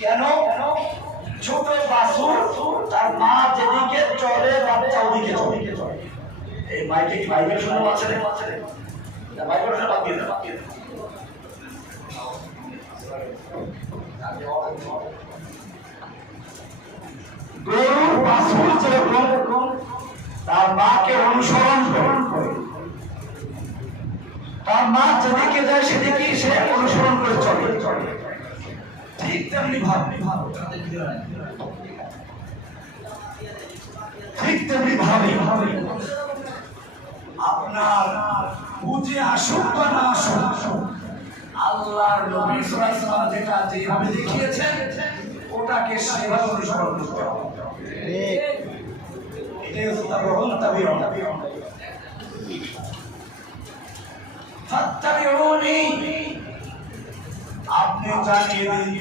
কেন? ছোট বাছুর তার মা যেদিকে চলে বাচ্চা ওদিকে চলে। এই মাইকে কি বাইবেল শুনে আছে রে? বাইবেল শুনে বাদ দিয়ে দে। গরুর বাছুর যেরকম তার মাকে অনুসরণ করে, তার মা যেদিকে যায় সেদিকে সে অনুসরণ করে চলে, ঠিক তেমনি ভাবে আপনার বুঝে আসুক বা না আসুক, আল্লাহর নবী সাল্লাল্লাহু আলাইহি ওয়াসাল্লাম যেটা যেভাবে দেখিয়েছেন ওটাকে সেভাবে অনুসরণ করতে হবে। এটাই হচ্ছে তাবিউন। ফাত্তাবিউনি, আপনি জানিয়ে দিন।